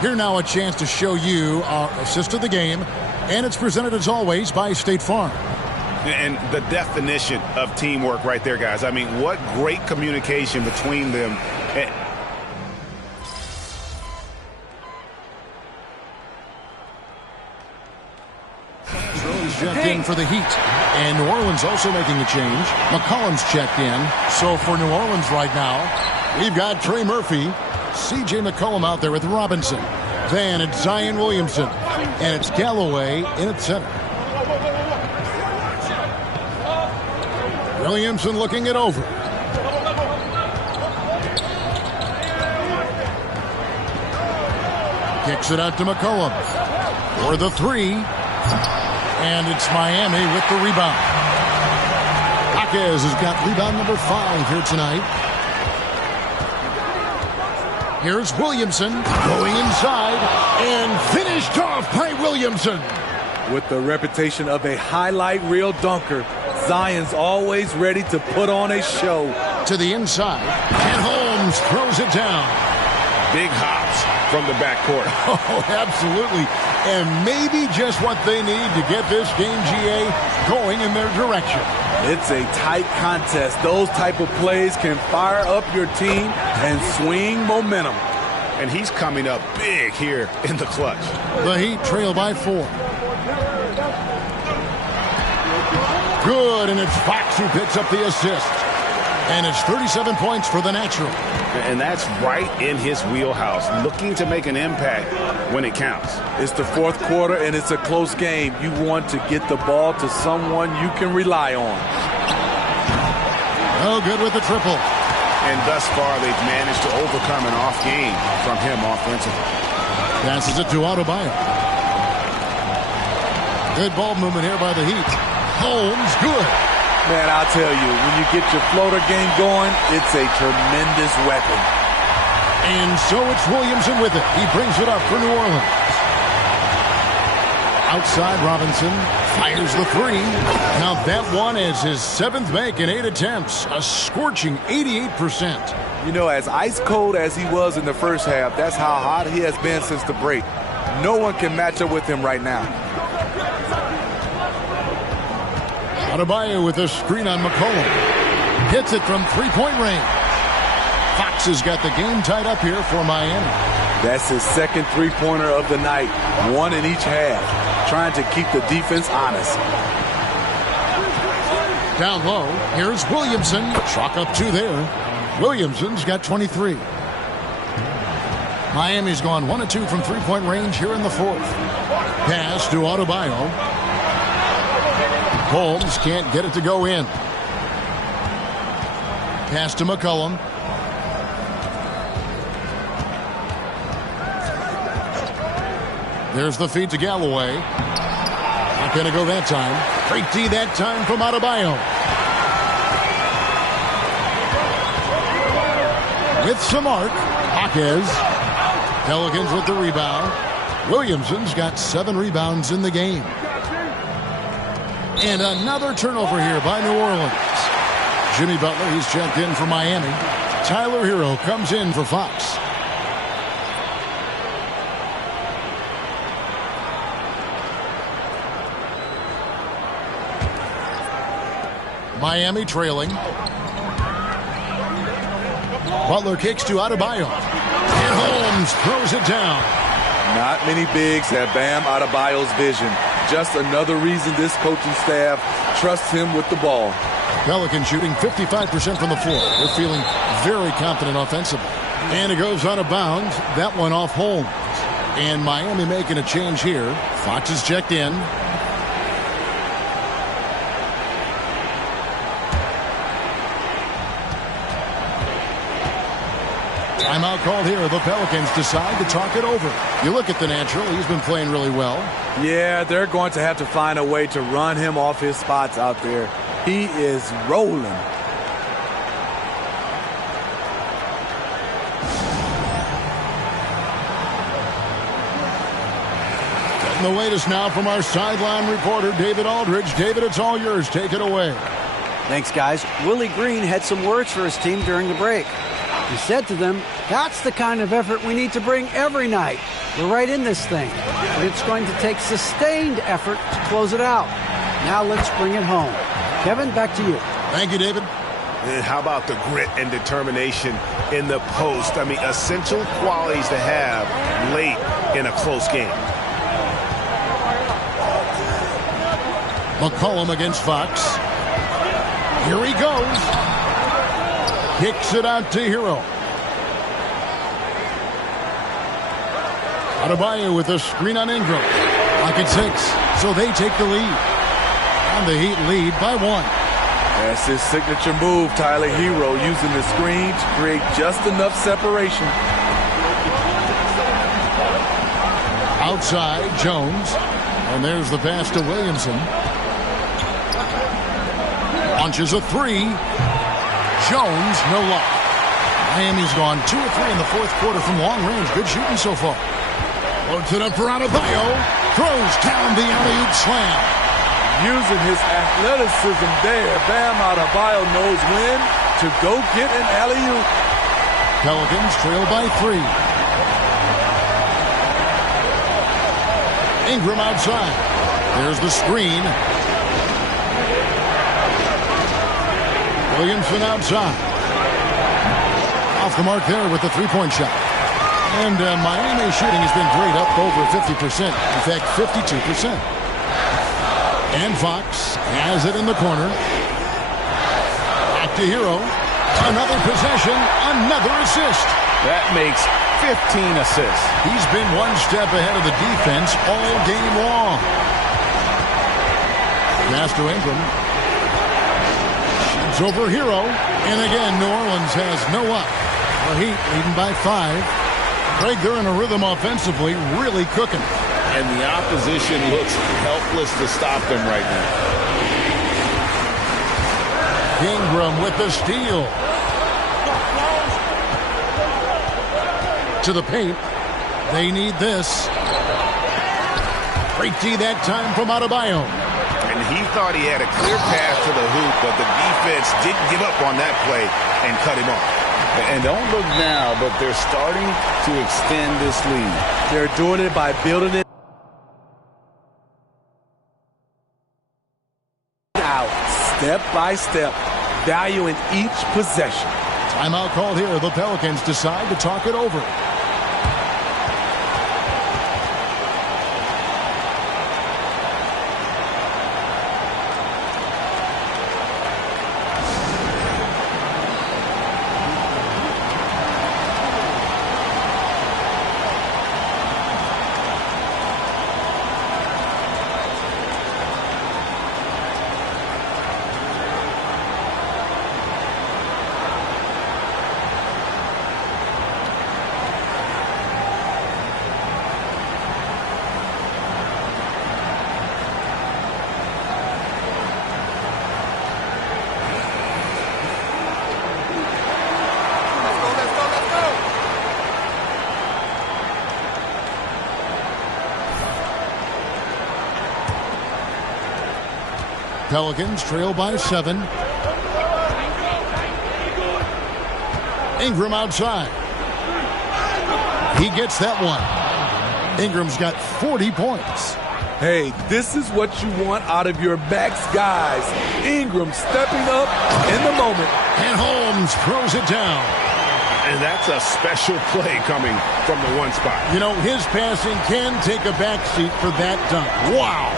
Here now a chance to show you our assist of the game, and it's presented as always by State Farm. And the definition of teamwork right there, guys. I mean, what great communication between them. Checked in for the Heat, and New Orleans also making a change. McCollum's checked in. So for New Orleans right now, we've got Trey Murphy, C.J. McCollum out there with Robinson. Then it's Zion Williamson, and it's Galloway in at center. Williamson looking it over. Kicks it out to McCollum for the 3. And it's Miami with the rebound. Jaquez has got rebound number 5 here tonight. Here's Williamson going inside and finished off by Williamson. With the reputation of a highlight reel dunker, Zion's always ready to put on a show. To the inside, and Holmes throws it down. Big hops from the backcourt. Oh, absolutely. And maybe just what they need to get this game, GA, going in their direction. It's a tight contest. Those type of plays can fire up your team and swing momentum. And he's coming up big here in the clutch. The Heat trail by 4. Good, and it's Fox who picks up the assist. And it's 37 points for the natural. And that's right in his wheelhouse, looking to make an impact when it counts. It's the fourth quarter, and it's a close game. You want to get the ball to someone you can rely on. Oh, good with the triple. And thus far, they've managed to overcome an off game from him offensively. Passes it to Adebayo. Good ball movement here by the Heat. Holmes, good. Man, I'll tell you, when you get your floater game going, it's a tremendous weapon. And so it's Williamson with it. He brings it up for New Orleans. Outside, Robinson fires the 3. Now that one is his 7th make in 8 attempts. A scorching 88%. You know, as ice cold as he was in the first half, that's how hot he has been since the break. No one can match up with him right now. Adebayo with a screen on McCollum. Hits it from 3-point range. Fox has got the game tied up here for Miami. That's his second three-pointer of the night. 1 in each half. Trying to keep the defense honest. Down low, here's Williamson. Chalk up 2 there. Williamson's got 23. Miami's gone 1 of 2 from 3-point range here in the 4th. Pass to Adebayo. Holmes can't get it to go in. Pass to McCollum. There's the feed to Galloway. Not going to go that time. Great D that time from Adebayo. With some arc, Jaquez. Pelicans with the rebound. Williamson's got 7 rebounds in the game. And another turnover here by New Orleans. Jimmy Butler, he's checked in for Miami. Tyler Hero comes in for Fox. Miami trailing. Butler kicks to Adebayo. And Holmes throws it down. Not many bigs have Bam Adebayo's vision. Just another reason this coaching staff trusts him with the ball. Pelicans shooting 55% from the floor. They're feeling very confident offensively. And it goes out of bounds. That one off Holmes. And Miami making a change here. Fox is checked in. Timeout called here. The Pelicans decide to talk it over. You look at the natural. He's been playing really well. Yeah, they're going to have to find a way to run him off his spots out there. He is rolling. Getting the latest now from our sideline reporter, David Aldridge. David, it's all yours. Take it away. Thanks, guys. Willie Green had some words for his team during the break. He said to them, that's the kind of effort we need to bring every night. We're right in this thing, but it's going to take sustained effort to close it out. Now let's bring it home. Kevin, back to you. Thank you, David. And how about the grit and determination in the post? I mean, essential qualities to have late in a close game. McCollum against Fox. Here he goes. Kicks it out to Hero. Adebayo with a screen on Ingram. Lock at 6, so they take the lead. And the Heat lead by 1. That's his signature move, Tyler Hero, using the screen to create just enough separation. Outside, Jones. And there's the pass to Williamson. Launches a 3. Jones, no luck. Miami's gone 2 of 3 in the fourth quarter from long range. Good shooting so far. Loads it up for Adebayo. Throws down the alley-oop slam. Using his athleticism there, Bam Adebayo knows when to go get an alley-oop. Pelicans trail by 3. Ingram outside. There's the screen. Williamson outside. Off the mark there with the three-point shot. And Miami shooting has been great, up over 50%. In fact, 52%. And Fox has it in the corner. Back to Hero. Another possession, another assist. That makes 15 assists. He's been one step ahead of the defense all game long. Pass to Ingram. Shoots over Hero. And again, New Orleans has no up. The Heat leading by 5. Greg, they're in a rhythm offensively, really cooking. And the opposition looks helpless to stop them right now. Ingram with the steal. To the paint. They need this. Great D that time from Adebayo. And he thought he had a clear path to the hoop, but the defense didn't give up on that play and cut him off. And don't look now, but they're starting to extend this lead. They're doing it by building it out, step by step, valuing each possession. Timeout called here. The Pelicans decide to talk it over. Pelicans trail by 7. Ingram outside. He gets that one. Ingram's got 40 points. Hey, this is what you want out of your backs, guys. Ingram stepping up in the moment. And Holmes throws it down. And that's a special play coming from the one spot. You know, his passing can take a backseat for that dunk. Wow.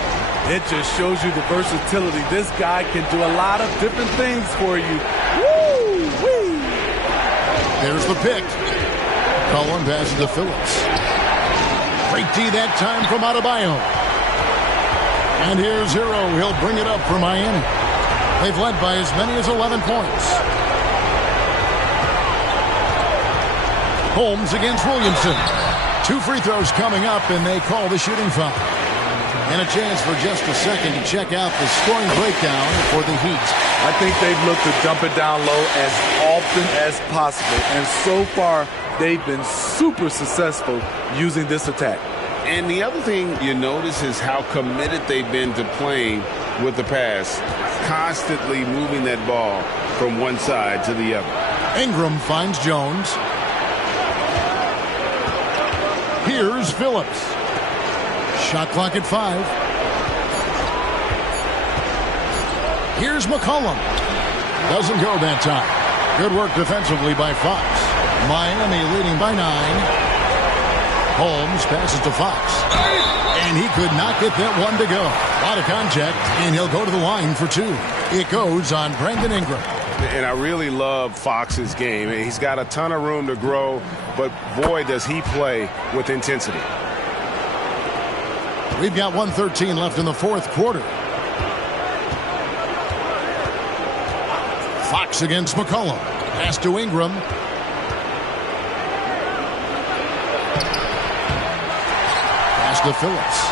It just shows you the versatility. This guy can do a lot of different things for you. Woo-wee. There's the pick. Cullen passes to Phillips. Great D that time from Adebayo. And here's Hero. He'll bring it up for Miami. They've led by as many as 11 points. Holmes against Williamson. 2 free throws coming up, and they call the shooting foul. And a chance for just a second to check out the scoring breakdown for the Heat. I think they've looked to dump it down low as often as possible. And so far, they've been super successful using this attack. And the other thing you notice is how committed they've been to playing with the pass, constantly moving that ball from one side to the other. Ingram finds Jones. Here's Phillips. Shot clock at 5. Here's McCollum. Doesn't go that time. Good work defensively by Fox. Miami leading by 9. Holmes passes to Fox. And he could not get that one to go. A lot of contact, and he'll go to the line for 2. It goes on Brandon Ingram. And I really love Fox's game. He's got a ton of room to grow, but boy, does he play with intensity. We've got 1:13 left in the 4th quarter. Fox against McCollum. Pass to Ingram. Pass to Phillips.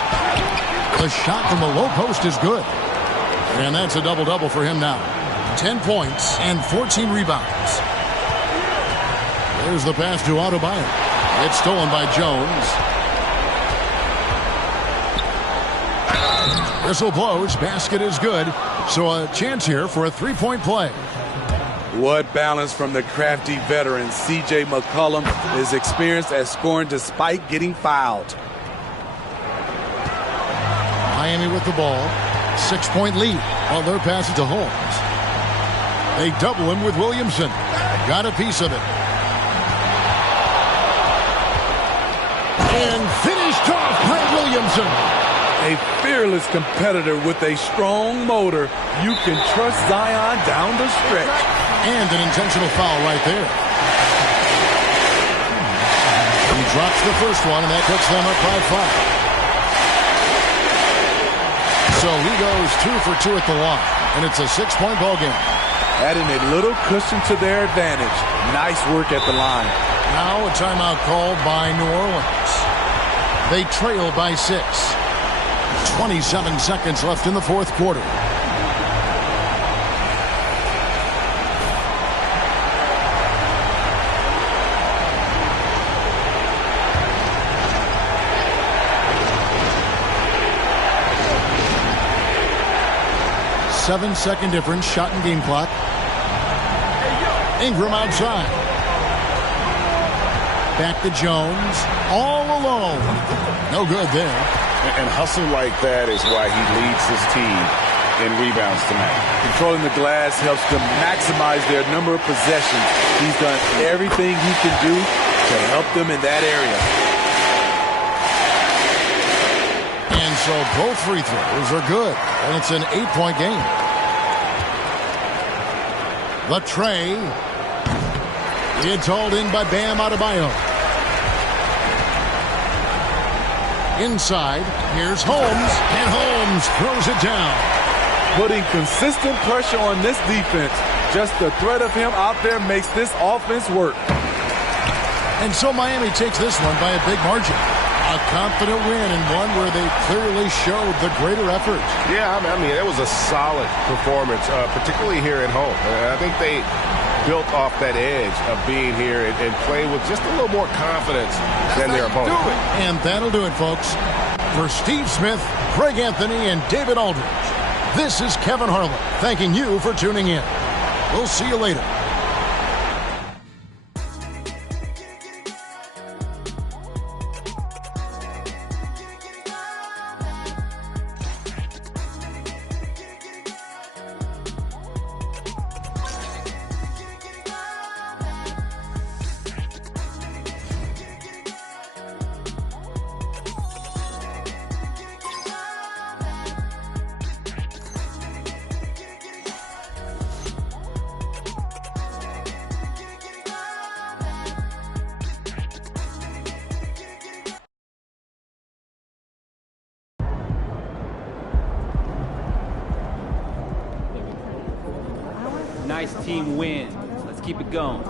The shot from the low post is good. And that's a double-double for him now. 10 points and 14 rebounds. There's the pass to Adebayo. It's stolen by Jones. Whistle blows. Basket is good. So a chance here for a 3-point play. What balance from the crafty veteran. C.J. McCollum is experienced at scoring despite getting fouled. Miami with the ball. 6-point lead while they're passing to Holmes. They double him with Williamson. Got a piece of it. And finished off by Williamson. A fearless competitor with a strong motor. You can trust Zion down the stretch. And an intentional foul right there. He drops the first one, and that puts them up by 5. So he goes 2 for 2 at the line, and it's a 6-point ball game. Adding a little cushion to their advantage. Nice work at the line. Now a timeout called by New Orleans. They trail by 6. 27 seconds left in the 4th quarter. Seven-second difference, shot and game clock. Ingram outside. Back to Jones. All alone. No good there. And hustle like that is why he leads his team in rebounds tonight. Controlling the glass helps them maximize their number of possessions. He's done everything he can do to help them in that area. And so both free throws are good. And it's an 8-point game. Latrey. It's hauled in by Bam Adebayo. Inside, here's Holmes, and Holmes throws it down. Putting consistent pressure on this defense. Just the threat of him out there makes this offense work. And so Miami takes this one by a big margin. A confident win, and one where they clearly showed the greater effort. Yeah, I mean, it was a solid performance, particularly here at home. I think they built off that edge of being here and play with just a little more confidence than their opponent. And that'll do it, folks. For Steve Smith, Craig Anthony, and David Aldridge, this is Kevin Harlan thanking you for tuning in. We'll see you later. Nice team win. Let's keep it going.